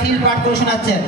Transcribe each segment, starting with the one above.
Feel পাঠ করে শোনাচ্ছেন।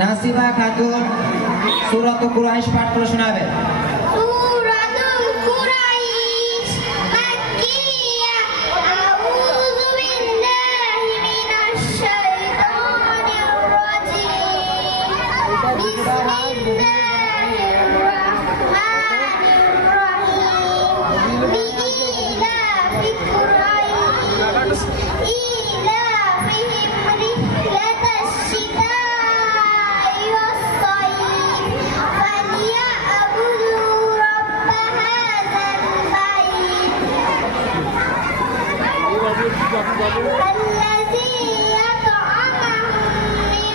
নাসিমা খাতুন সূরাতুল কুরাইশ পাঠ করে শোনাবেন। সূরাতুল কুরাইশ মাক্কিয়া আউযু বিল্লাহি মিনাশ শাইতানির রাজীম বিসমিল্লাহির রাহমানির রাহিম লিইলাফি কুরাইশ ইলাফিহিম রিহলাতাশ শিতা الذي يطعمهم من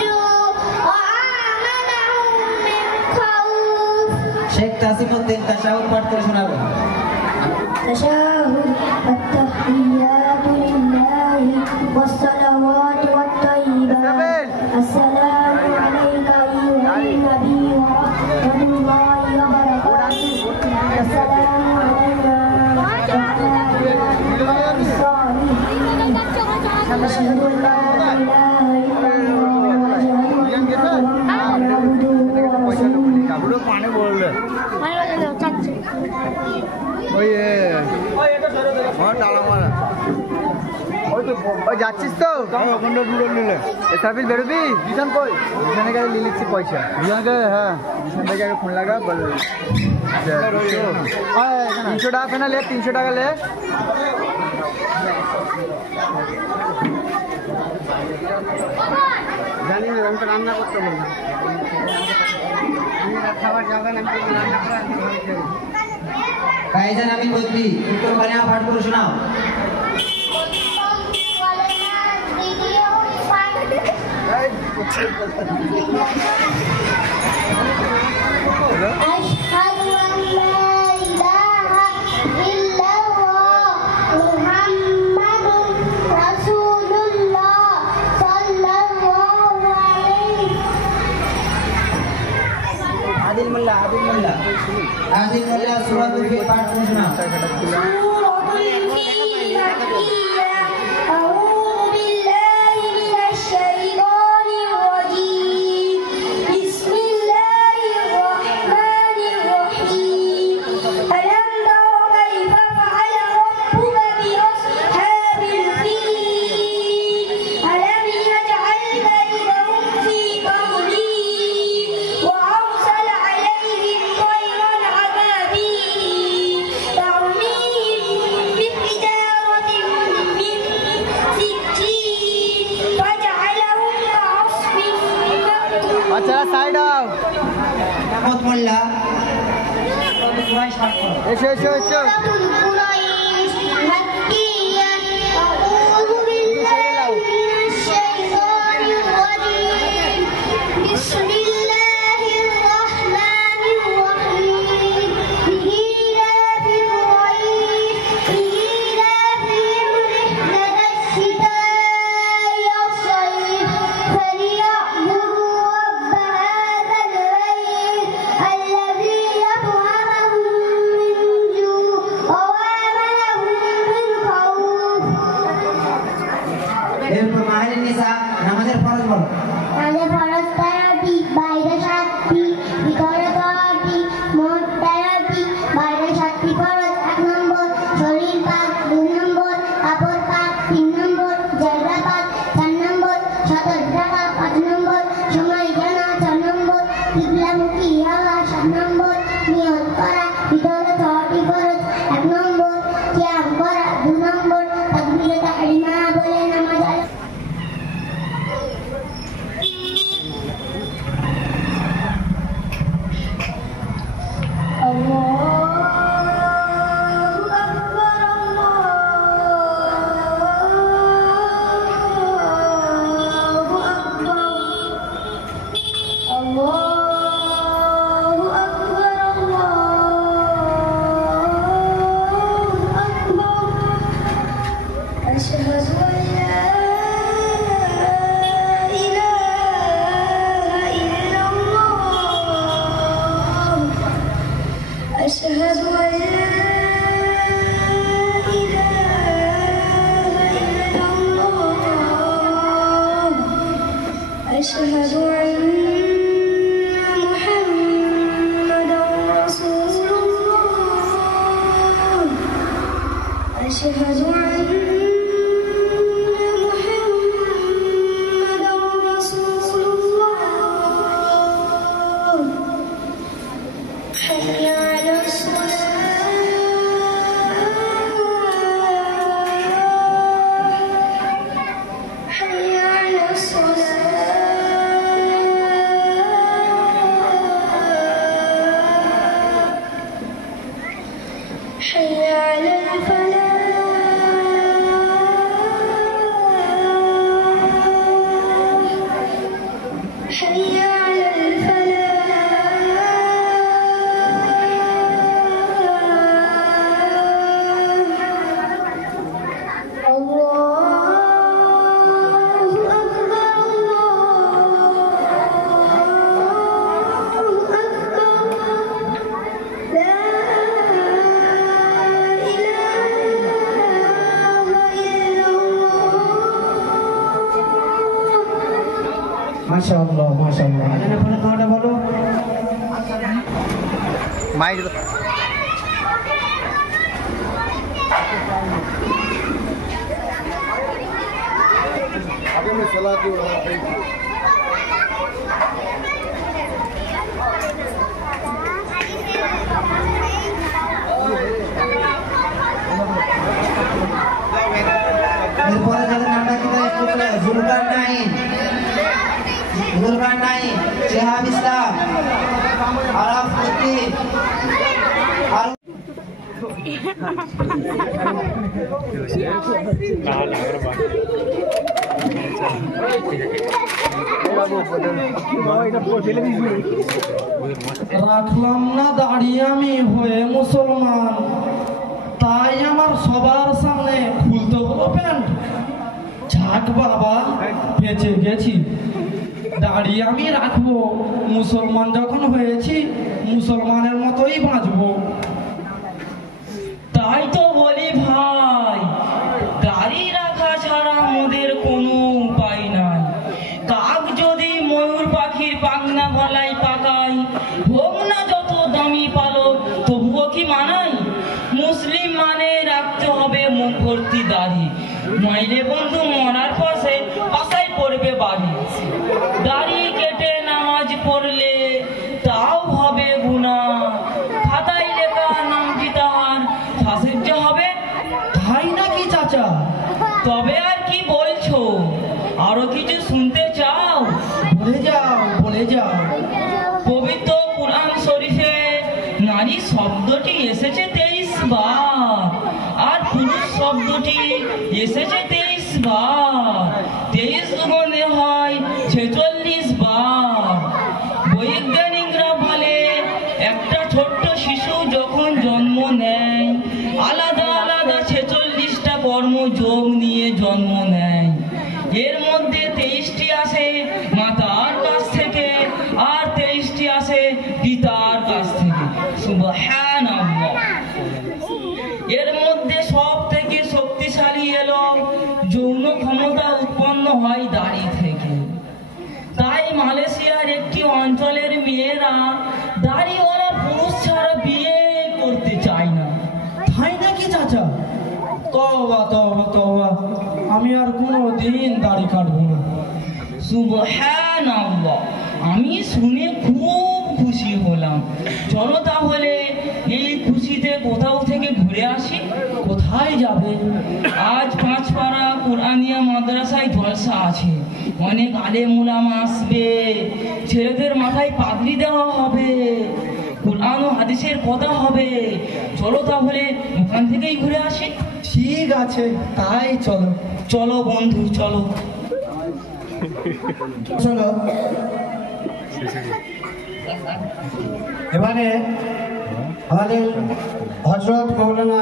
جوع وآمنهم من خوف শেখ তাসিমউদ্দিন তাশাহুদ পাঠ করে শোনাবেন। تشهد التحيات لله والصلوات والطيبات السلام عليك أيها النبي ورحمة الله وبركاته السلام علينا وعلى عباد الصالحين أشهد أن لا إله إلا الله وأشهد أن محمدا عبده ورسوله যাচ্ছিস তো সার্ভিস বেরোবি বিশান কই বিশানে গেলে নিয়ে নিচ্ছি পয়সা বিশানকে হ্যাঁ বিশান থেকে আগে ফোন লাগা বল 300 টাকা ফেনা লে 300 টাকা লে জানি না আমি তো রান্না করতে পারবো না খাবার যাবেন আমি রান্না করে ভাইজান আমি বলছি একটু বানিয়া পাঠ করে শোনাও। أشهد أن لا إله إلا الله محمد رسول الله صلى الله عليه আদিল মোল্লা সূরাতুল ফিল পাঠ করে শোনাও। আচ্ছা সাইড আও নামত মোল্লা সূরাতুল কুরাইশ পাঠ করো। এসো এসো এসো নামাজের ফরজ বলো। নামাজের ফরজ 13টি, বাইরে 7টি, أشهد أن محمدا رسول الله حي على الصلاة حي على الصلاة حي على الفلاح حي على الفلاح الله أكبر الله أكبر لا إله إلا الله মাশাআল্লাহ মাশাআল্লাহ আজানের পরে তোমরা বলো মাইক এরপরে যাদের নামটা কি তাই একটু বলে জুলকারনাইন শিহাব ইসলাম আরাফ উদ্দিন আর রাখলাম না দাঁড়িয়ে আমি হয়ে মুসলমান, তাই আমার সবার সামনে খুলতে হলো প্যান্ট। যাক বাবা, বেঁচে গেছি, দাঁড়িয়ে আমি রাখবো। মুসলমান যখন হয়েছি মুসলমানের মতোই বাঁচবো। তাই তো বলি ভাই, দাড়ি রাখা ছাড়া আমাদের কোনো উপায় নাই। কাক যদি ময়ূর পাখির পাখনা গলায় পাকায়, হোক না যত দামি পালক, তবুও কি মানাই? মুসলিম মানে রাখতে হবে মুখ ভর্তি দাড়ি, নইলে বন্ধু মরার পাশায় পড়বে বাড়ি। দাড়ি কেটে নামাজ পড়লে তাও হবে গুনাহ, খাতায় লেখা নামটি তাহার ফাঁসির হবে। তাই নাকি চাচা? তবে আর কি বলছো? আরো কিছু শুনতে চাও? বলে যাও বলে যাও। পবিত্র কুরআন শরীফে নারী শব্দটি এসেছে 23 বার, আর পুরুষ শব্দটি এসেছে 23 বার। 23 দুগুণে হয় 46 বার। বৈজ্ঞানিকরা বলে একটা ছোট্ট শিশু যখন জন্ম নেয় আলাদা আলাদা 46টা কর্ম যোগ নিয়ে জন্ম নেয়। এর মধ্যে 23টি আসে মাতার কাছ থেকে, আর 23টি আসে পিতার কাছ থেকে। সুবহানাল্লাহ। এর মধ্যে সব থেকে শক্তিশালী এলো যৌন ক্ষমতা উৎপন্ন হয় দাড়ি থেকে। তাই মালয়েশিয়ার একটি অঞ্চলের মেয়েরা দাড়িওয়ালা পুরুষ ছাড়া বিয়ে করতে চায় না। তাই নাকি চাচা? তওবা তওবা তওবা, আমি আর কোনো দিন দাড়ি কাটবো না। সুবহানাল্লাহ, আমি শুনে খুব খুশি হলাম। চলো তাহলে এই খুশিতে কোথাও থেকে ঘুরে আসি। কোথায় যাবে? আজ পাঁচপাড়া কুরআনিয়া মাদ্রাসায় জলসা আছে, অনেক আলেম উলামা আসবে, ছেলেদের মাথায় পাগড়ি দেওয়া হবে, কুরআন ও হাদিসের কথা হবে। চলো তাহলে ওখান থেকেই ঘুরে আসি। ঠিক আছে, তাই চলো। চলো বন্ধু চলো। চলো এবারে আমাদের হযরত মাওলানা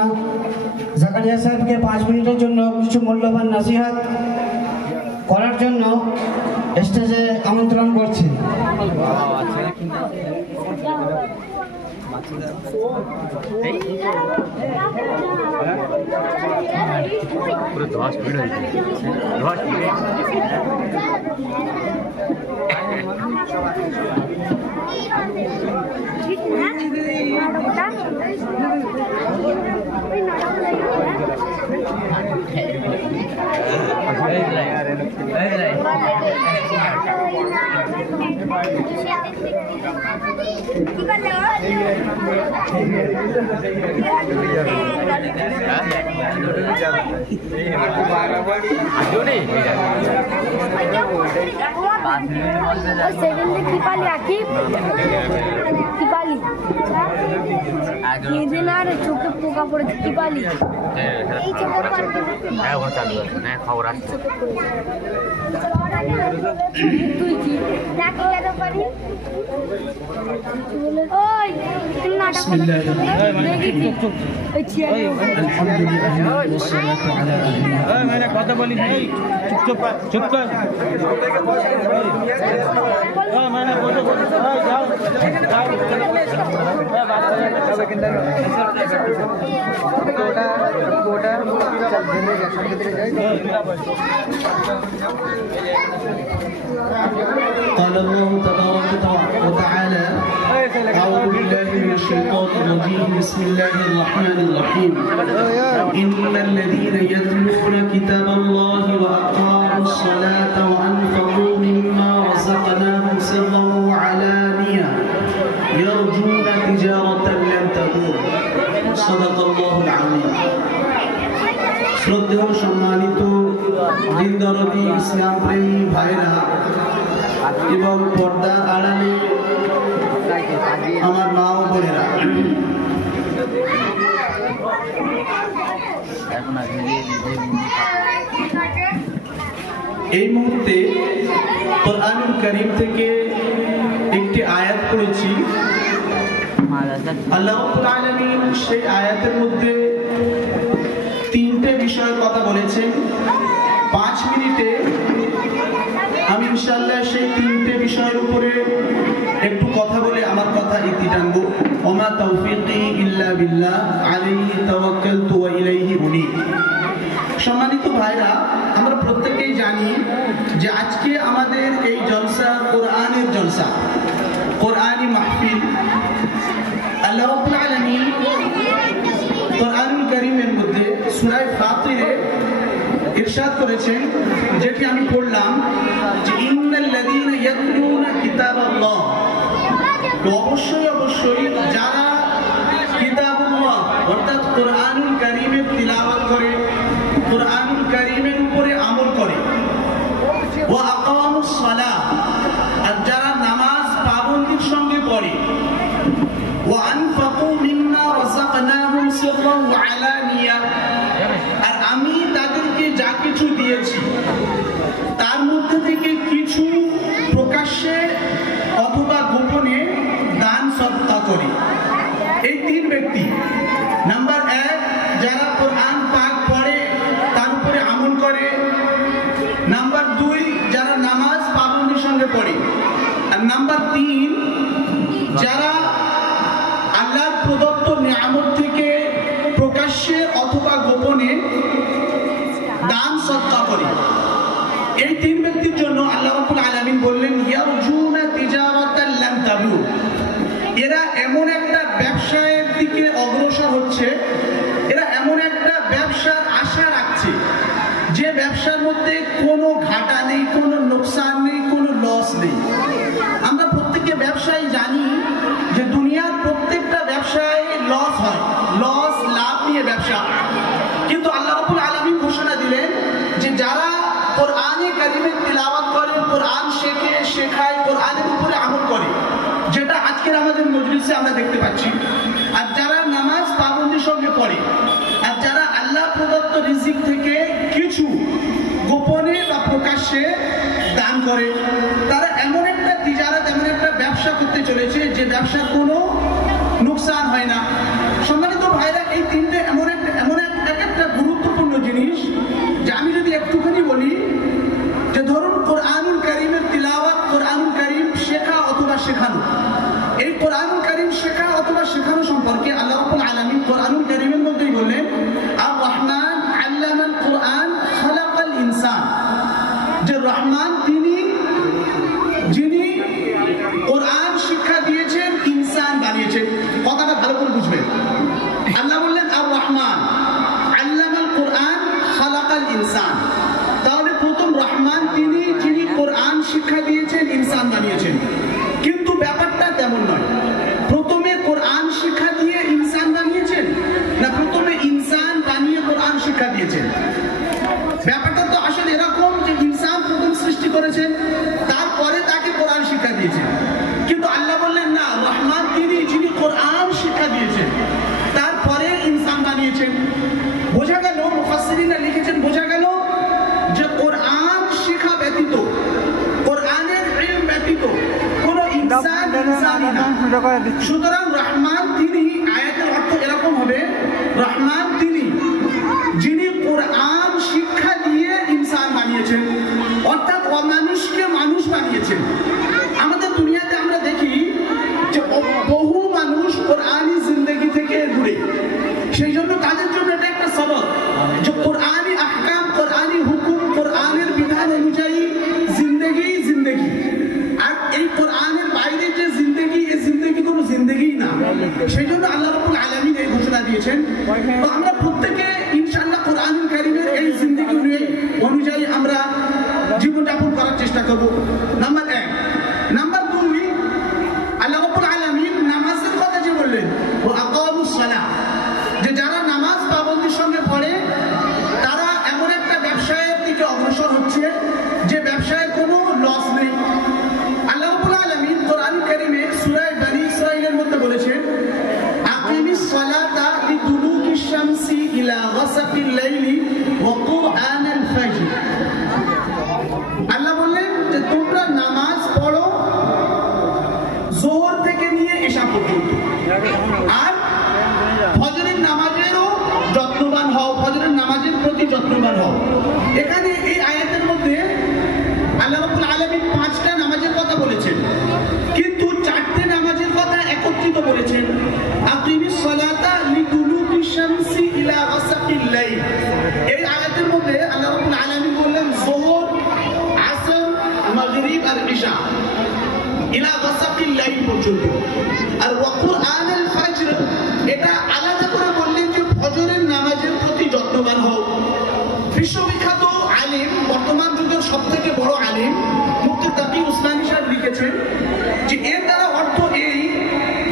জাকারিয়া সাহেবকে 5 মিনিটের জন্য কিছু মূল্যবান নসিহত করার জন্য স্টেজে আমন্ত্রণ করছি। পুরো 10 মিনিট হয়ে গেছে। 10 মিনিট। কি পালি আকিব কি পালি কেঁদে না রে চোখে পোকা পড়েছে কি পালি এই চোখে তুই কি নাকি কেন পারি ওই তুমি নাটক দেখি ওই চেয়ারে কথা বলি চুপ চুপ কর قال الله تبارك وتعالى أعوذ بالله من الشيطان الرجيم بسم الله الرحمن الرحيم إن الذين يتلون كتاب الله وأقاموا الصلاة وأنفقوا مما رزقناهم سرا وعلانية يرجون تجارة لن تبور صدق الله العظيم শ্রদ্ধেয় সম্মানিত দিন দরদি ইসলাম প্রেমী ভাইরা এবং পর্দা আড়ালে আমার মা ও বোনেরা, এই মুহূর্তে কোরআনুল কারীম থেকে একটি আয়াত পড়েছি। আল্লাহ রাব্বুল আলামিন সেই আয়াতের মধ্যে তিনটে বিষয়ের কথা বলেছেন। 5 মিনিটে আমি ইনশাআল্লাহ সেই তিনটে বিষয়ের উপরে একটু কথা বলে আমার কথা ইতি টানবো। ওমা তাওফীকি ইল্লা বিল্লাহ আলাইহি তাওয়াক্কালতু ওয়া ইলাইহি উনীব। সম্মানিত ভাইরা, আমরা প্রত্যেকেই জানি যে আজকে আমাদের এই জলসা কোরআনের জলসা, কোরআনি মাহফিল। আল্লাহ রাব্বুল আলামিন কোরআনুল কারীমের মধ্যে সূরা ফাতিরে ইরশাদ করেছেন, যেটি আমি পড়লাম, যে ইন্নাল্লাযীনা ইয়াতলুনা কিতাবাল্লাহ, অবশ্যই অবশ্যই যারা কিতাবুল্লাহ অর্থাৎ কোরআনুল কারীমের তিলাওয়াত করে, কোরআনুল কারীমের উপরে আমল করে, ওয়া আকামুস সালাহ, আর যারা নামাজ পাবন্দির সঙ্গে পড়ে, ওয়া আনফাকু মিম্মা রাযাকনাহুম সিররান ওয়া আলানিয়া, আর আমি তাদেরকে যা কিছু দিয়েছি তার মধ্যে থেকে কিছু প্রকাশ্যে অথবা গোপনে দান সদকা করে। এই তিন ব্যক্তি, নাম্বার 1 যারা কোরআন পাক পড়ে তার উপরে আমল করে, নাম্বার 2 যারা নামাজ পাবন্দির সঙ্গে পড়ে, আর নাম্বার 3 যারা আল্লাহর প্রদত্ত নিয়ামত থেকে প্রকাশ্যে অথবা গোপনে দান সদকা করে। এই তিন ব্যক্তির জন্য আল্লাহ রাব্বুল আলামিন বললেন, ইয়ারজুনা তিজারাতান লান তাবুর, এরা এমন একটা ব্যবসায়ের দিকে অগ্রসর হচ্ছে, এরা এমন একটা ব্যবসার আশা রাখছে যে ব্যবসার মধ্যে কোনো ঘাটা নেই, কোনো লোকসান নেই, কোনো লস নেই। আমরা প্রত্যেকে ব্যবসায়ী জানি যে দুনিয়ার প্রত্যেকটা ব্যবসায় লস হয়, লস লাভ নিয়ে ব্যবসা। কিন্তু আল্লাহ রাব্বুল আলামিন ঘোষণা দিলেন যে যারা কোরআনে কারীমের তিলাওয়াত করে, কোরআন শেখে, শেখায়, কোরআনের উপরে আমল করে, যেটা আজকের আমাদের মজলিসে আমরা দেখতে পাচ্ছি, আর যারা নামাজ পাবন্দির সঙ্গে পড়ে, আর যারা আল্লাহ প্রদত্ত রিজিক থেকে কিছু গোপনে বা প্রকাশ্যে দান করে, তারা এমন একটা তিজারত, এমন একটা ব্যবসা করতে চলেছে যে ব্যবসার কোনো নুকসান হয় না। সম্মানিত ভাইরা, এই তিনটে এমন একটা গুরুত্বপূর্ণ জিনিস যে আমি যদি একটুখানি বলি যে ধরুন কোরআনুল কারীমের তিলাওয়াত, কোরআনুল কারীম শেখা অথবা শেখানো, এই কোরআনুল কারীম শেখা অথবা শেখানো সম্পর্কে আল্লাহ রাব্বুল আলামিন কোরআনুল কারীমের মধ্যেই বললেন, আর রহমান আল্লামাল কোরআন খালাকাল ইনসান, যে রহমান তিনি যিনি কোরআন শিক্ষা দিয়েছেন, ইনসান বানিয়েছেন। কথাটা ভালো করে বুঝবেন। আল্লাহ বললেন আর রহমান আল্লামাল কোরআন খালাকাল ইনসান, তাহলে প্রথম রহমান তিনি যিনি ইনসান বানিয়েছেন, কিন্তু ব্যাপারটা তেমন নয়। প্রথমে কোরআন শিক্ষা দিয়ে ইনসান বানিয়েছেন, না প্রথমে ইনসান বানিয়ে কোরআন শিক্ষা দিয়েছেন? ব্যাপারটা তো আসলে এরকম যে ইনসান প্রথম সৃষ্টি করেছেন, তারপরে তাকে কোরআন শিক্ষা দিয়েছেন। কিন্তু আল্লাহ বললেন না, রহমান তিনি যিনি কোরআন শিক্ষা দিয়েছেন, তারপরে ইনসান বানিয়েছেন। বোঝা গেল, মুফাসসিরিনরা লিখেছেন, বোঝা গেল যে কোরআন শিক্ষা ব্যতীত, কোরআনের ইলম ব্যতীত কোন ইনসান ইনসানই না। সুতরাং রহমান তিনি, আয়াতের অর্থ এরকম হবে, রহমান তিনি যিনি কোরআন শিক্ষা দিয়ে ইনসান বানিয়েছেন, অর্থাৎ অমানুষকে মানুষ বানিয়েছেন। আমাদের দুনিয়াতে আমরা দেখি যে বহু মানুষ কোরআনি জিন্দেগি থেকে দূরে, সেই জন্য তাদের জন্য এটা একটা সবক যে কোরআনি আহকাম, কোরআনি হুকুম, কোরআনের বিধান অনুযায়ী জিন্দেগি জিন্দেগি। আর এই কোরআনের বাইরে যে জিন্দেগি, এই জিন্দেগি কোনো জিন্দেগি না। সেই জন্য আল্লাহ রাব্বুল আলামিন এই ঘোষণা দিয়েছেন। তো আমরা প্রত্যেকে ইনশাআল্লাহ কোরআনুল কারীমের এই জিন্দেগি অনুযায়ী আমরা জীবনযাপন করার চেষ্টা করব। নাম্বার 1। নাম্বার 2, আল্লাহ রাব্বুল আলামিন নামাজের কথা যে বললেন, ও আকামুস সালাহ, যে যারা নামাজ পাবন্দির সঙ্গে পড়ে তারা এমন একটা ব্যবসায়ের দিকে অগ্রসর হচ্ছে যে ব্যবসায়ের কোনো লস নেই। আল্লাহ রাব্বুল আলামিন কোরআন কারীমে সূরা বনী ইসরাঈলের মধ্যে বলেছেন, আকিমিস সালাতা লিদুলুকিশ শামসি ইলা গাসাকিল লাইলি ওয়া কুরআনাল ফাজর। আল্লাহ বললেন যে তোমরা নামাজ পড়ো যোহর থেকে নিয়ে এশা পর্যন্ত, আর ফজরের নামাজেরও যত্নবান হও, ফজরের নামাজের প্রতি যত্নবান হও। এখানে এই আয়াতের মধ্যে আল্লাহ রাব্বুল আলামিন 5টা নামাজের কথা বলেছেন, কিন্তু 4টে নামাজের কথা একত্রিত বলেছেন। আকিমিস সালাতা লিদুলুকিশ শামসি ইলা গাসাকিল লাইল। এই আয়াতের মধ্যে আল্লাহ রাব্বুল আলামিন বললেন যোহর, আসর, মাগরিব আর ইশা ইলা গাসাকিল লাইল পর্যন্ত। আর ওয়া কুরআনাল ফাজর, এটা আলাদা করে বললেন যে ফজরের নামাজের প্রতি যত্নবান হও। বিশ্ববিখ্যাত আলিম, বর্তমান যুগের সবথেকে বড় আলিম মুফতি তাকি উসমানী সাহেব লিখেছেন যে এর দ্বারা অর্থ এই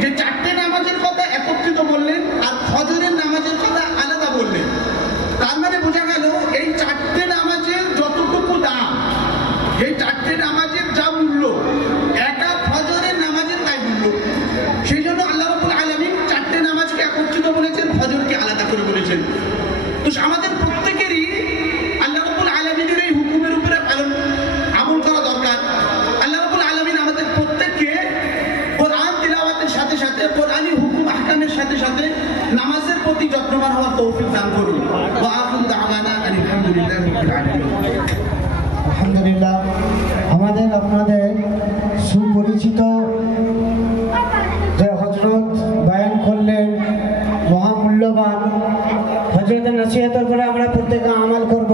যে 4টে নামাজের কথা একত্রিত বললেন আর ফজরের নামাজের কথা আলাদা বললেন। তার মানে বোঝা গেল এই 4টে নামাজের যতটুকু দাম, এই 4টে নামাজের যা মূল্য, একা ফজরের নামাজের তাই মূল্য। সেই জন্য আল্লাহ রাব্বুল আলামিন 4টে নামাজকে একত্রিত বলেছেন, ফজরকে আলাদা করে বলেছেন। তো আমাদের প্রত্যেকেরই আল্লাহ রাব্বুল আলামিনের এই হুকুমের উপরে আমল করা দরকার। আল্লাহ রাব্বুল আলামিন আমাদের প্রত্যেককে কোরআন তিলাওয়াতের সাথে সাথে, কোরআনি হুকুম আহকামের সাথে সাথে নামাজের প্রতি যত্নবান হওয়ার তৌফিক দান করুন। ওয়া আখিরু দাওয়ানা আলহামদুলিল্লাহি রাব্বিল আলামিন। আলহামদুলিল্লাহ, আমাদের আপনাদের সুপরিচিত যে হযরত বয়ান করলেন মহামূল্যবান, হযরতের নসিহতের উপরে আমরা প্রত্যেকে আমল করব,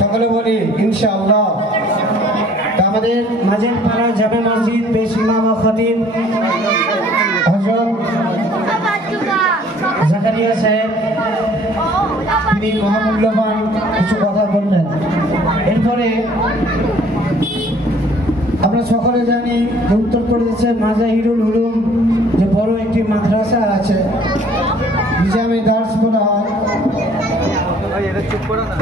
সকলে বলি ইনশাআল্লাহ। তো আমাদের মাঝের পাড়া জামে মসজিদ পেশ ইমাম ও খতিব হযরত জাকারিয়া সাহেব, তিনি মহামূল্যবান কিছু কথা বললেন। এরপরে আমরা সকলে জানি যে উত্তরপ্রদেশে মাজাহিরুল উলুম যে বড় একটি মাদ্রাসা আছে, নিজামে দার্স বলা হয়। চুপ করো না।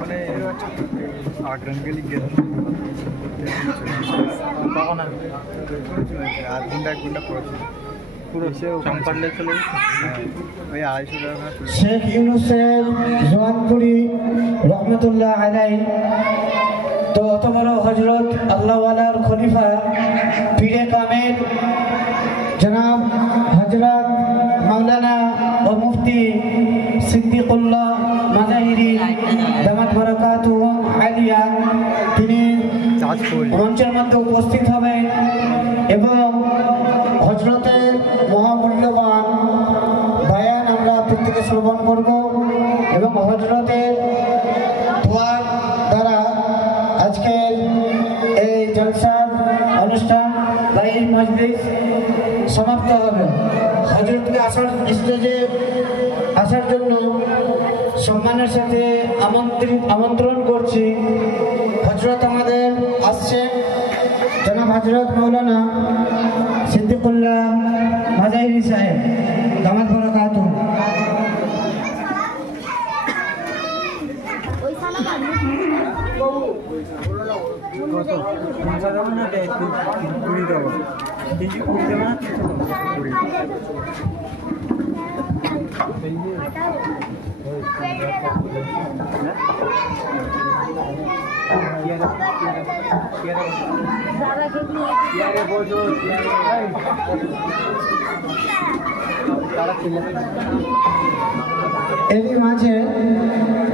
মানে 8 रन के लिए তখন আধ ঘন্টা 1 ঘন্টা পড়েছিল পুরো সম্পাদলে চলে ওই 250 টাকা। শেখ ইউনুস সাহেব জওয়ানপুরি রহমতুল্লাহ আলাই, তো অত বড় হযরত আল্লাহওয়ালার খলিফা পীরে কামেল জনাব হযরত মাওলানা ও মুফতি সিদ্দিকুল্লাহ মাজাহিরি দামাত বারাকাতুহু আলিয়া, তিনি মঞ্চের মধ্যে উপস্থিত হবেন এবং হযরতের মহামূল্যবান বয়ান আমরা প্রত্যেকে শ্রবণ করব এবং হযরতের দোয়ার দ্বারা আজকের এই জলসার অনুষ্ঠান বা এই মজলিস সমাপ্ত হবে। হযরতকে স্টেজে আসার জন্য সম্মানের সাথে আমন্ত্রণ করছি। হযরত আমাদের আসছেন জনাব হযরত মাওলানা সিদ্দিকুল্লাহ মাজাহিরি সাহেব দামাত বরকাতুহু। ওই সালা এরই মাঝে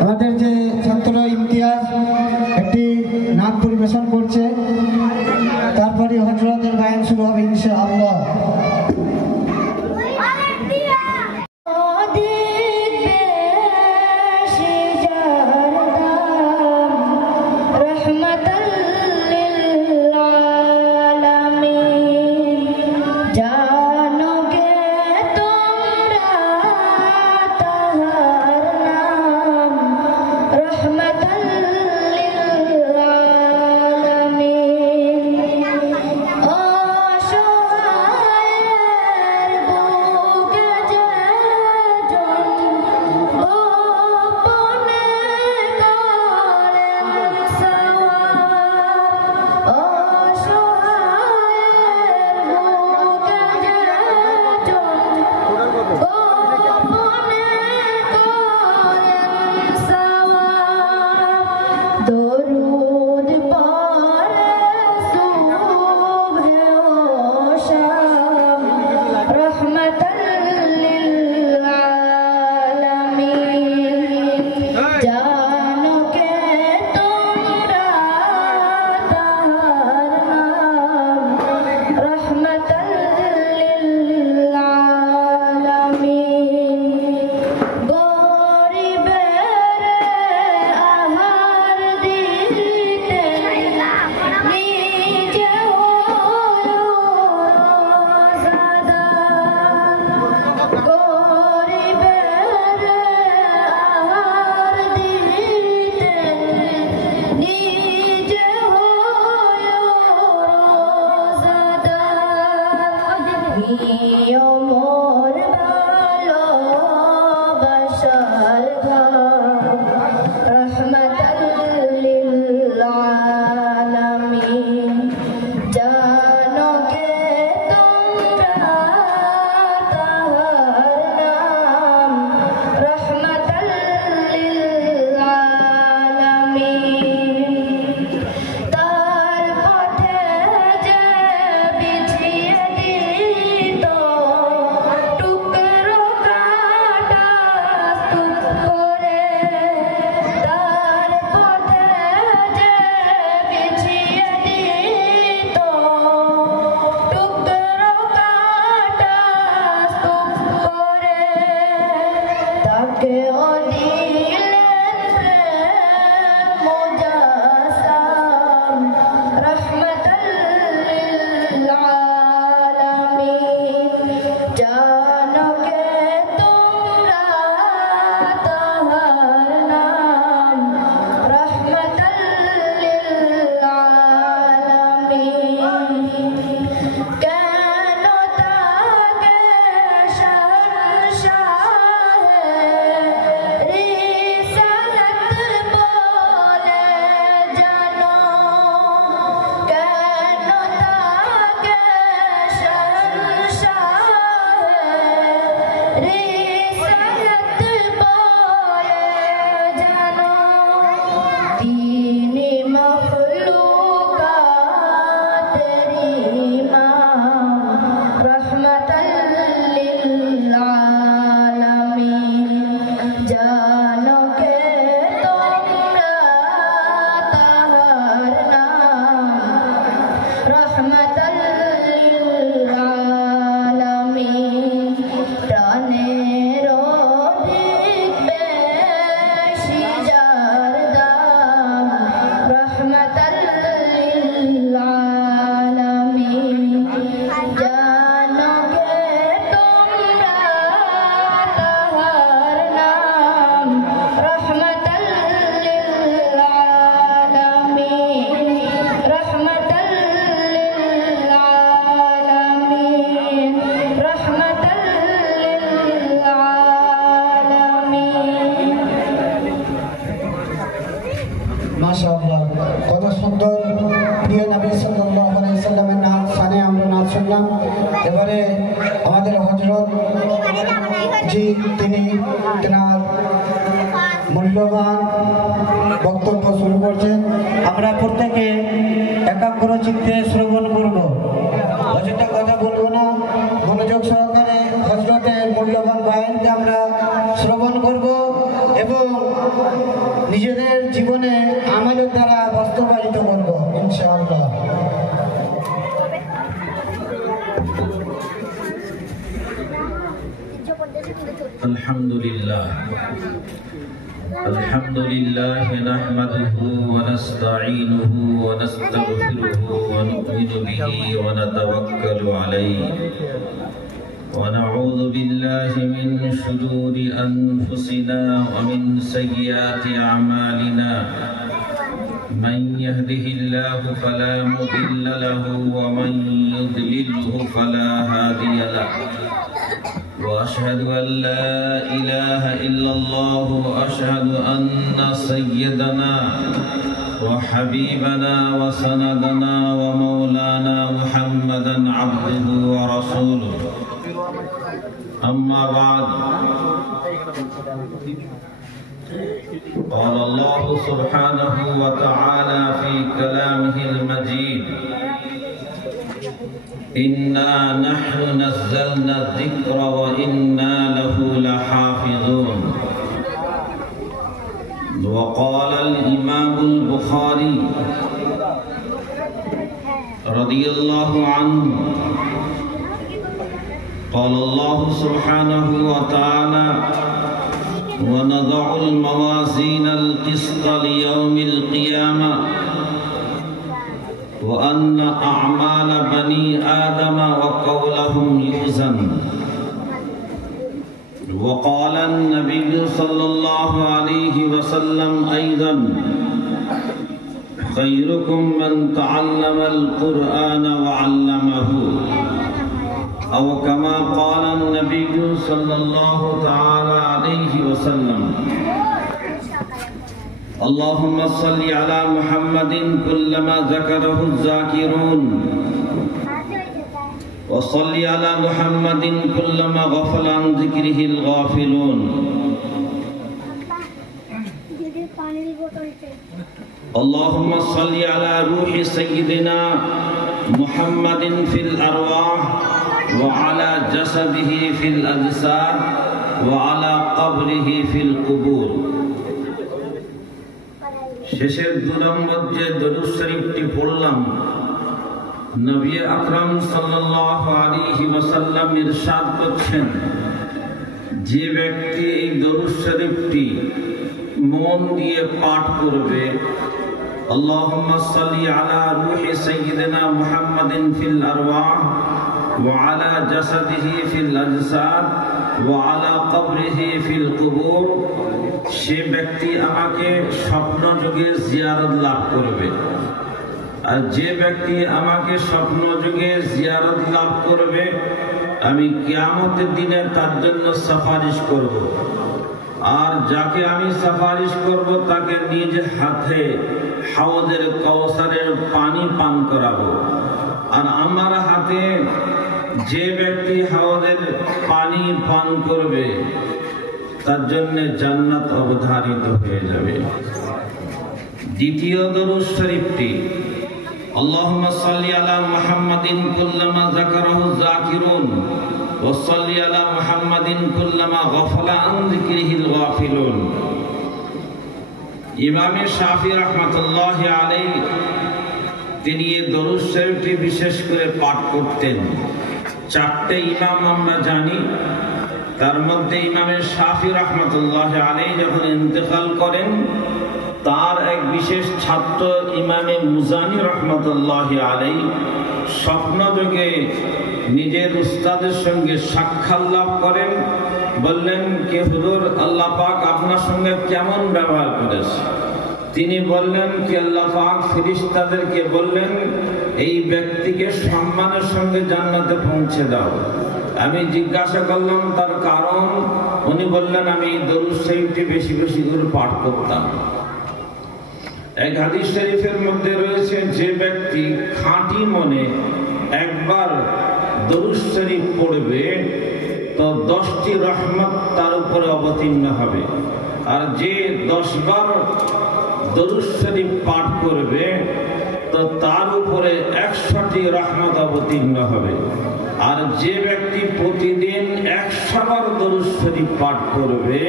আমাদের যে ছাত্র ইমতিয়াজ একটি নাম পরিবেশন করছে, তারপরে হযরতের গায়ন শুরু হবে ইনশাআল্লাহ। শুনলাম। এবারে আমাদের হযরত জি তিনি তেনার মূল্যবান বক্তব্য শুরু করছেন। আমরা প্রত্যেকে একাগ্র চিত্তে শ্রবণ করব, অযথা কথা বলবো না, মনোযোগ সহকারে হযরতের মূল্যবান বয়ানকে আমরা শ্রবণ করব এবং নিজেদের জীবনে আমলের দ্বারা বাস্তবায়িত করব ইনশাআল্লাহ। الحمد لله نحمده ونستعينه ونستغفره ونؤمن به ونتوكل عليه ونعوذ بالله من شرور أنفسنا ومن سيئات أعمالنا من يهده الله فلا مضل له ومن يضلله فلا هادي له وأشهد أن لا إله إلا الله وأشهد أن سيدنا وحبيبنا وسندنا ومولانا محمدا عبده ورسوله أما بعد قال الله سبحانه وتعالى في كلامه المجيد إنا نحن نزلنا الذكر وإنا له لحافظون وقال الإمام البخاري رضي الله عنه قال الله سبحانه وتعالى ونضع الموازين القسط ليوم القيامة وأن أعمال بني آدم وقولهم يوزن وقال النبي صلى الله عليه وسلم أيضا خيركم من تعلم القرآن وعلمه أو كما قال النبي صلى الله تعالى عليه وسلم اللهم صل على محمد كلما ذكره الذاكرون وصل على محمد كلما غفل عن ذكره الغافلون اللهم صل على روح سيدنا محمد في الأرواح وعلى جسده في الأجساد وعلى قبره في القبور শেষের 2 নম্বর যে দরুদ শরীফটি পড়লাম, নবী আকরাম সাল্লাল্লাহু আলাইহি ওয়াসাল্লাম ইরশাদ করছেন, যে ব্যক্তি এই দরুদ শরীফটি মন দিয়ে পাঠ করবে, আল্লাহুম্মা সাল্লি আলা রূহি সাইয়্যিদিনা মুহাম্মাদিন ফিল আরওয়াহ ওয়া আলা জাসাদিহি ফিল আজসাদ ওয়া আলা কবরিহি ফিল কুবুর, সে ব্যক্তি আমাকে স্বপ্ন যুগে জিয়ারত লাভ করবে। আর যে ব্যক্তি আমাকে স্বপ্ন যুগে জিয়ারত লাভ করবে, আমি কিয়ামতের দিনে তার জন্য সুপারিশ করব। আর যাকে আমি সুপারিশ করব তাকে নিজ হাতে হাউজের কাউসারের পানি পান করাবো। আর আমার হাতে যে ব্যক্তি হাউজের পানি পান করবে তার জন্য জান্নাত অবধারিত হয়ে যাবে। দ্বিতীয় দরুদ শরীফটি আল্লাহুম্মা সাল্লি আলা মুহাম্মাদিন কুল্লামা যাকারাহু যাকিরুন ওয়া সাল্লি আলা মুহাম্মাদিন কুল্লামা গাফালা আন যিকরিহিল গাফিলুন। ইমাম শাফি রাহমাতুল্লাহি আলাইহি তিনি এই দরুদ শরীফটি বিশেষ করে পাঠ করতেন। 4টে ইমাম আমরা জানি, তার মধ্যে ইমাম শাফি রাহমাতুল্লাহি আলাইহি যখন ইন্তেকাল করেন, তার এক বিশেষ ছাত্র ইমামে মুজানি রহমতুল্লাহি আলাইহি স্বপ্নযোগে নিজের উস্তাদের সঙ্গে সাক্ষাৎ লাভ করেন। বললেন, কে হুজুর, আল্লাহ পাক আপনার সঙ্গে কেমন ব্যবহার করেছে? তিনি বললেন কি আল্লাহ পাক ফেরেশতাদেরকে বললেন, এই ব্যক্তিকে সম্মানের সঙ্গে জান্নাতে পৌঁছে দাও। আমি জিজ্ঞাসা করলাম তার কারণ, উনি বললেন, আমি দরুদ শরীফটি বেশি বেশি করে পাঠ করতাম। এক হাদিস শরীফের মধ্যে রয়েছে, যে ব্যক্তি খাঁটি মনে একবার দরুদ শরীফ পড়বে তো 10টি রহমত তার উপরে অবতীর্ণ হবে। আর যে 10 বার দরুদ শরীফ পাঠ করবে তো তার উপরে 100টি রহমত অবতীর্ণ হবে। আর যে ব্যক্তি প্রতিদিন 100 বার দরুদ শরীফ পাঠ করবে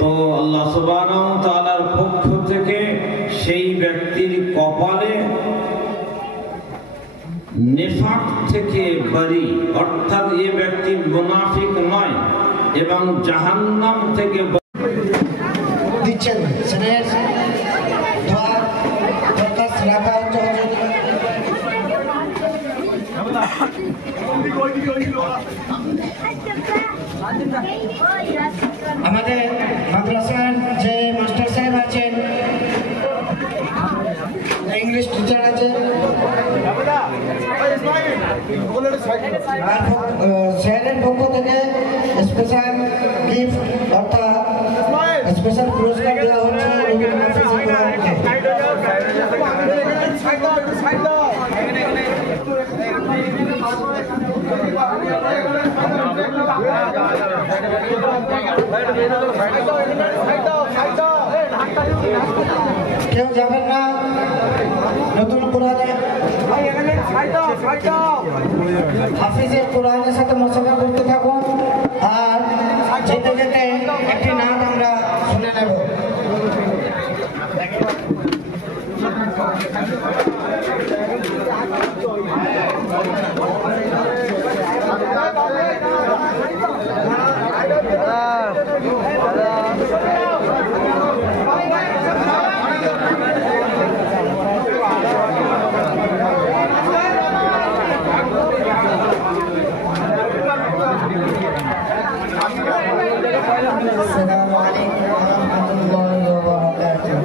তো আল্লাহ সুবহানাহু ওয়া তাআলার পক্ষ থেকে সেই ব্যক্তির কপালে নিফাক থেকে বারি, অর্থাৎ এই ব্যক্তি মুনাফিক নয় এবং জাহান্নাম থেকে দিচ্ছেন স্যার দোয়া প্রকাশ রাখা হচ্ছে। আমাদের মাদ্রাসার যে মাস্টার সাহেব আছেন, ইংলিশ টিচার আছে, স্যারের পক্ষ থেকে স্পেশাল গিফট অর্থাৎ স্পেশাল পুরস্কার দেওয়া হচ্ছে। কেউ যাবেন না, নতুন কোরআনে হাফিজের কোরআনের সাথে মোসাফা করতে থাকুন। আর যেতে যেতে একটি নাম আমরা শুনে নেব। السلام عليكم ورحمة الله وبركاته.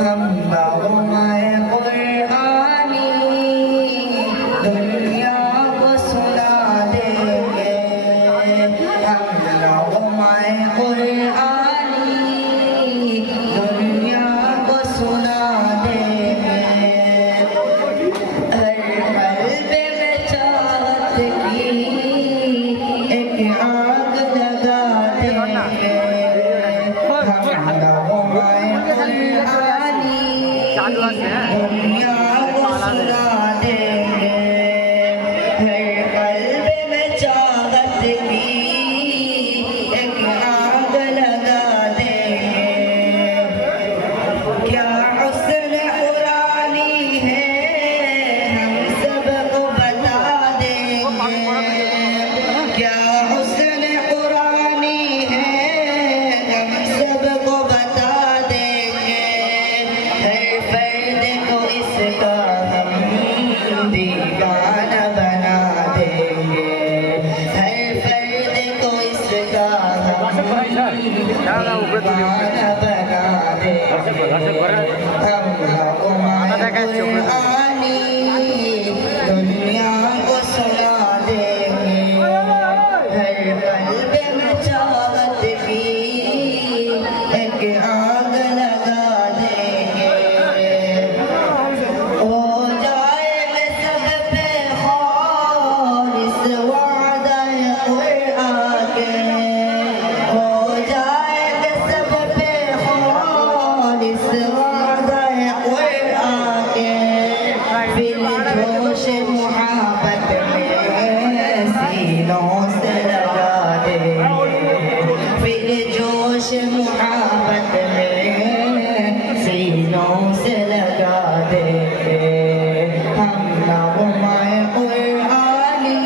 اللهم يا قرآني दुनिया को सुना देंगे। اللهم يا قرآني दुनिया को सुना देंगे। हर कल्ब में चाहत की एक आग लगा देंगे। اللهم يا قرآनी दुनिया को सुना देंगे। हर कल्ब में चाहत की एक आग लगा देंगे। क्या हुस्न कुरानी है हम सबको बता देंगे। क्या हुस्न कुरानी है हम सबको बता देंगे। हर फर्द को इसका हम दीवाना बना देंगे। हर फर्द को इसका हम दीवाना बना देंगे। कुरानी दुनिया को सुना देंगे। हर कल्ब में चाहत की एक आग लगा देंगे। हो जाएगा सब पे खालिस वादा कुरान के। हो जाएगा सब पे खालिस वादा कुरान के। फिर जोश मुहब्बत में सीनों से लगा देंगे। फिर जोश मुहब्बत में सीनों से लगा देंगे। हम नगमाए कुरानी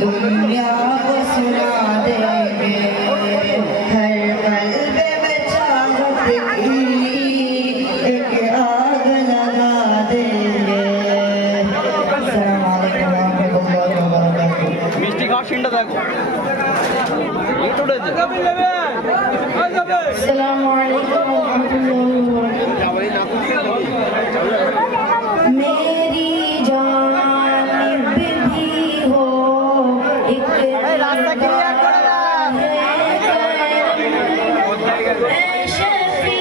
दुनिया को सुना देंगे। हर कल्ब में चाहत की एक आग लगा देंगे। अस्सलामु अलैकुम warahmatullahi wabarakatuh। মিষ্টি খাওয়ার সিনটা দেখো ইট উঠেছে। अस्सलामु अलैकुम warahmatullahi wabarakatuh। मेरी जानिब भी हो एक रास्ता क्लियर করে দাও। शफी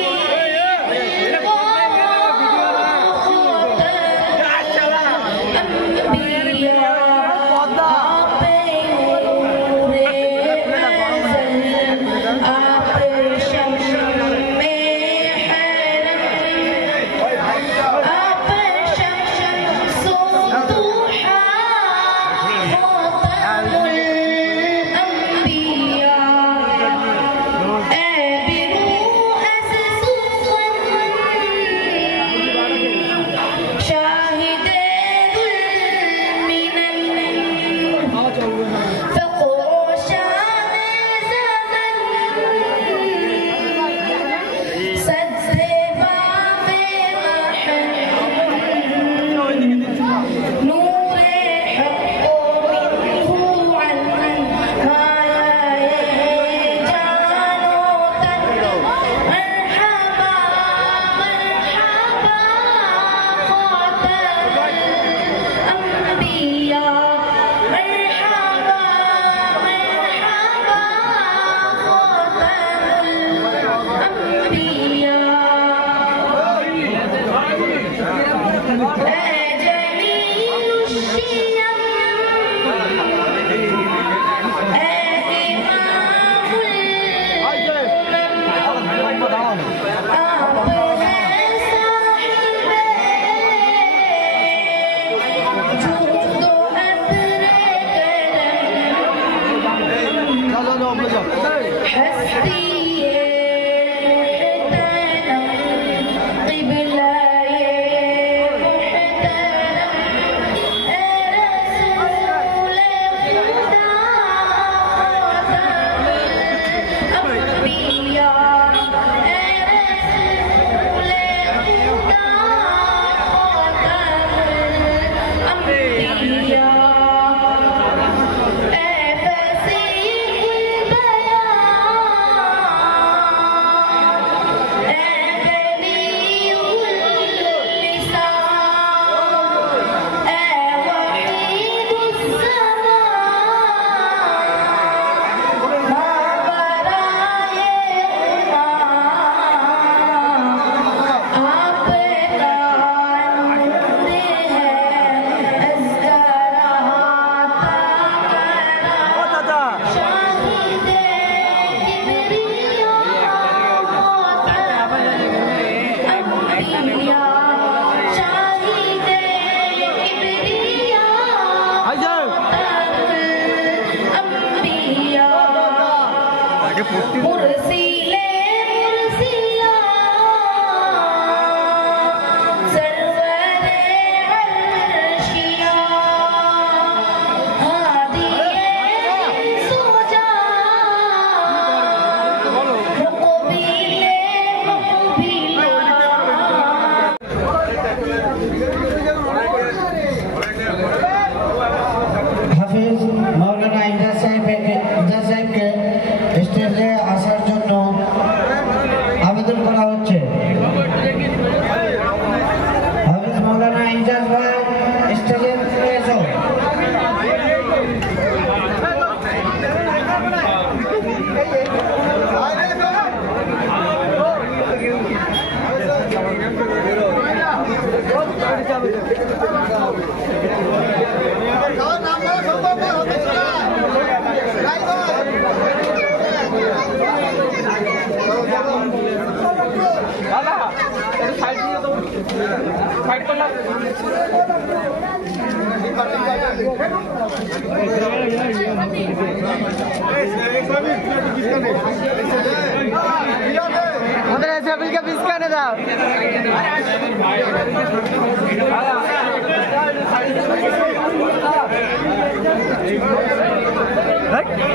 আমাদের এসএফএলকে বিস্কানে দাও।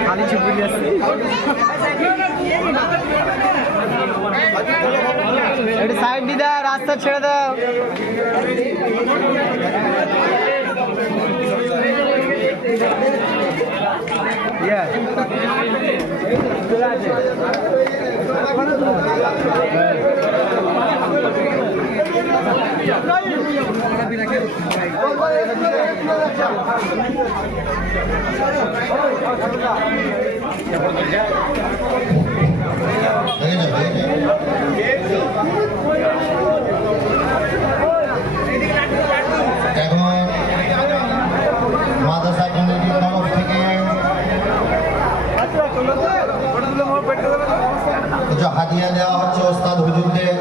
খালি চুপি আসছি একটু সাইড দি দাও, রাস্তা ছেড়ে দাও। এখন মাদ্রাসা কমিটির তরফ থেকে কিছু হাদিয়া দেওয়া হচ্ছে ওস্তাদ হুজুরদের।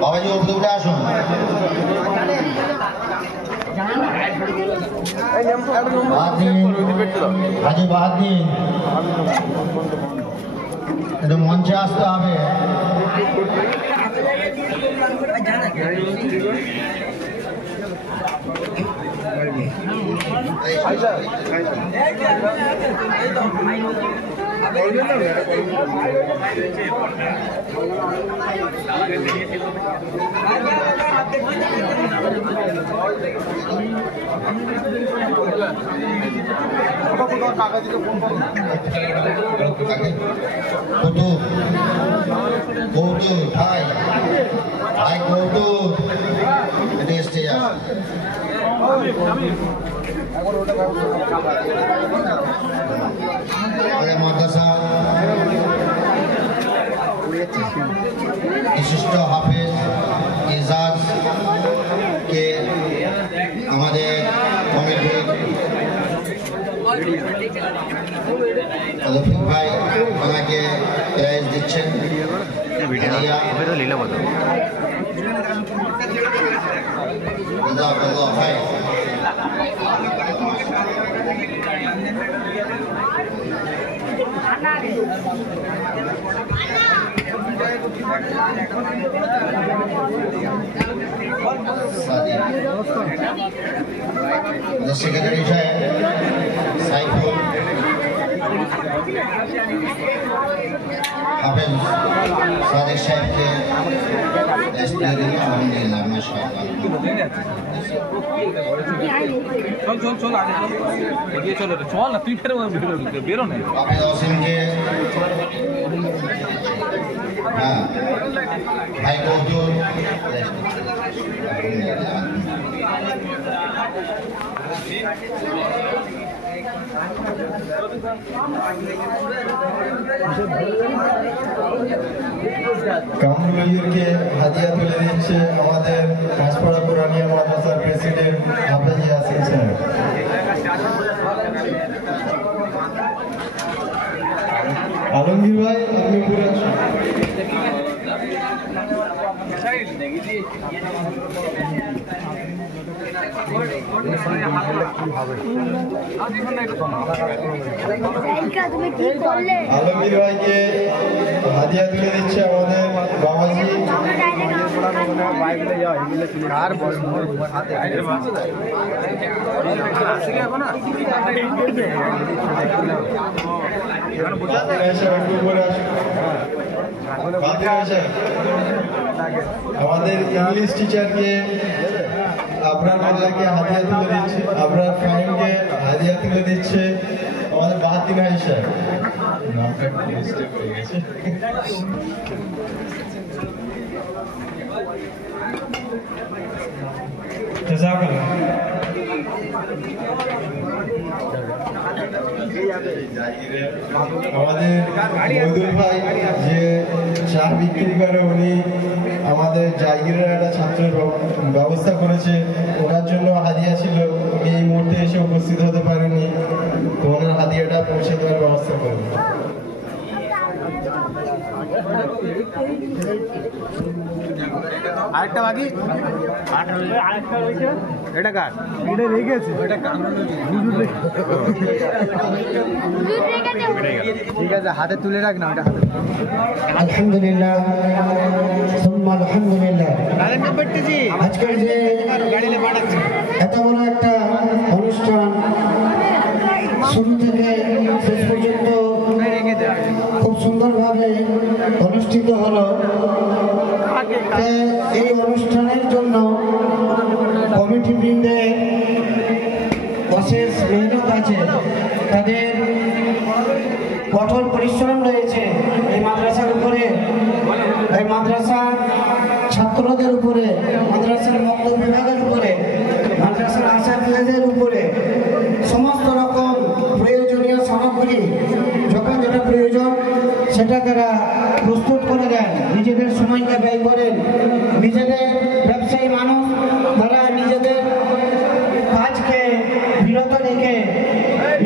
বাবাজি উপরে উঠে আসুন। হাজি বাহাদ্দিন একটু মঞ্চে আসতে হবে। কৌতুক ভাই ভাই কৌতুক এটা স্টেজ মাদ্রাসা বিশিষ্ট হাফেজ এজাজ কে আমাদের কমিটি রফিক ভাই ওনাকে প্রাইজ দিচ্ছেন। ভাই সেক্রেটারি সাহেব সাইফুল হাফেজ সাদেক সাহেবকে আলহামদুলিল্লাহ মাশাআল্লাহ। চল আগে এগিয়ে চলো চল না তুই ফেরো বেরো না হাফেজ অসীমকে হ্যাঁ ভাই কৌতুক কামরুলকে হাদিয়া তুলে দিচ্ছে আমাদের কাঁচপাড়া পুরানিয়া মাদ্রাসার প্রেসিডেন্ট হাফেজ ইয়াসিন সাহেব। আলমগীর ভাই আপনি পুরো আলমগীর ভাইকে হাদিয়া তুলে দিচ্ছে আমাদের বাবাজি। আমাদের ইংলিশ টিচারকে আপনার মোল্লাকে হাদিয়া তুলে দিচ্ছে, আপনার ফাইনকে হাদিয়া তুলে দিচ্ছে আমাদের বাহাদ্দিন ভাই সাহেব। নামটা মিস্টেক হয়ে গেছে। জাযাকাল্লাহ। আমাদের মইদুল ভাই যে চা বিক্রি করে, উনি আমাদের জাগিরের একটা ছাত্রের ব্যবস্থা করেছে। ওনার জন্য হাদিয়া ছিল, উনি এই মুহূর্তে এসে উপস্থিত হতে পারেনি, তো ওনার হাদিয়াটা পৌঁছে দেওয়ার ব্যবস্থা করবে। আরেকটা বাকি, এটা কার? এটা রেখেছে, ঠিক আছে, হাতে তুলে রাখ না ওটা। আলহামদুলিল্লাহ, আলহামদুলিল্লাহ। আজকের যে এত বড় একটা অনুষ্ঠান শুরু থেকে শেষ পর্যন্ত খুব সুন্দরভাবে অনুষ্ঠিত হলো। এই অনুষ্ঠানের জন্য কমিটি বৃন্দের অশেষ মেহনত আছে, তাদের কঠোর পরিশ্রম রয়েছে এই মাদ্রাসার উপরে, এই মাদ্রাসার ছাত্রদের উপরে, মাদ্রাসার মক্তব বিভাগের উপরে, মাদ্রাসার আসামিদের উপরে। সমস্ত রকম প্রয়োজনীয় সামগ্রী যখন যেটা প্রয়োজন সেটা তারা প্রস্তুত করে দেন, নিজেদের সময়কে ব্যয় করেন। নিজেদের ব্যবসায়ী মানুষ, তারা নিজেদের কাজকে বিরত রেখে,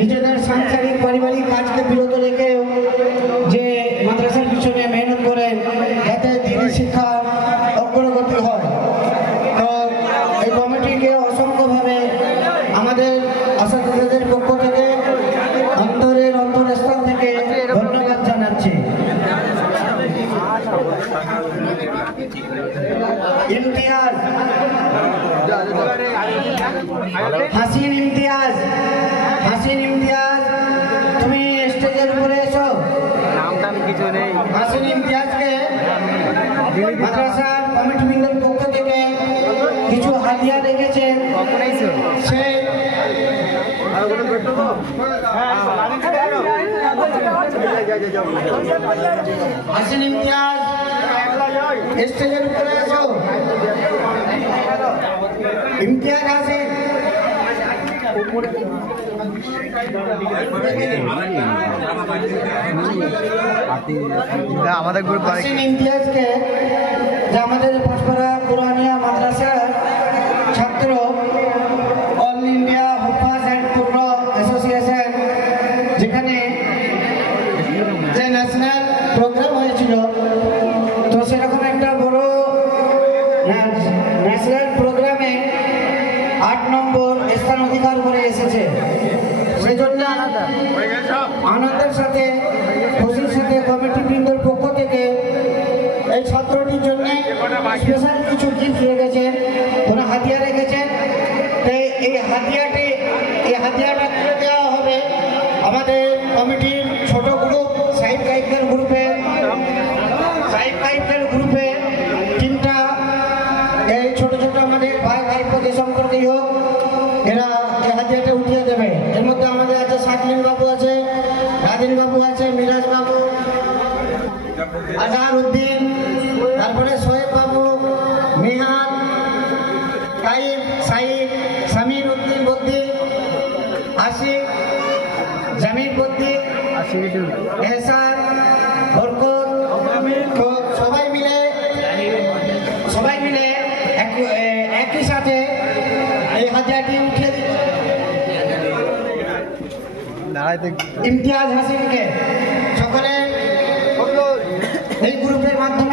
নিজেদের সাংসারিক পারিবারিক কাজকে বিরত রেখে যে মাদ্রাসার পিছনে মেহনত করেন, যাতে দিনী শিক্ষা অগ্রগতি হয়। তো এই কমিটিকে অসংখ্যভাবে আমাদের আসামিদের পক্ষ থেকে অন্তরের অন্তরস্থল থেকে ধন্যবাদ জানাচ্ছি। ইমতিয়াজ, হাসিন ইমতিয়াজ, হাসিন ইমতিয়াজ, তুমি স্টেজের উপরে এসো। কিছু নেই। হাসিন ইমতিয়াজকে মাদ্রাসার কমিটি বৃন্দের পক্ষ থেকে কিছু হাদিয়া রেখেছেন। সে হাসিন ইমতিয়াজ স্টেজের উপরে এসো। ইমতিয়াজ হাসিন, আমাদের গ্রুপ হাসিন ইমতিয়াজকে, যে আমাদের পাঁচপাড়া পুরানিয়া মাদ্রাসার ছাত্র, all India Huffaz and কুররা association, যেখানে যে ন্যাশনাল প্রোগ্রাম হয়েছিল, তো সেরকম একটা বড় ন্যাশনাল প্রোগ্রামে 8 নম্বর স্থান অধিকার করে এসেছে। সেজন্য আনন্দের সাথে, খুশির সাথে কমিটি বৃন্দের পক্ষ থেকে এই ছাত্রটির জন্য স্পেশাল কিছু গিফট রেখেছেন, কোনো হাতিয়া রেখেছেন। এই হাতিয়াটা তুলে দেওয়া হবে আমাদের কমিটির ছোট গ্রুপ সাহিব গাইডদের গ্রুপে। সাহিব গাইডদের গ্রুপে 3টা এই ছোট ছোট আমাদের ভাই ভাইপোদের সম্পর্কেই হোক, এরা এই হাতিয়াটা উঠিয়ে দেবে। এর মধ্যে আমাদের আছে শাকিল বাবু আছে, রাদিন বাবু আছে, মিরাজ বাবু, আজহার উদ্দিন, তারপরে সোহেব বাবু, নিহাল, তাইব, সাইদ, সামির উদ্দিন বদ্দি, আশিক, জামির বদ্দি, এহসান, বরকত। তো সবাই মিলে একই সাথে এই হাতিয়াটি উঠিয়ে দিচ্ছে ইমতিয়াজ হাসিনকে। সকলে এই গ্রুপের মাধ্যমে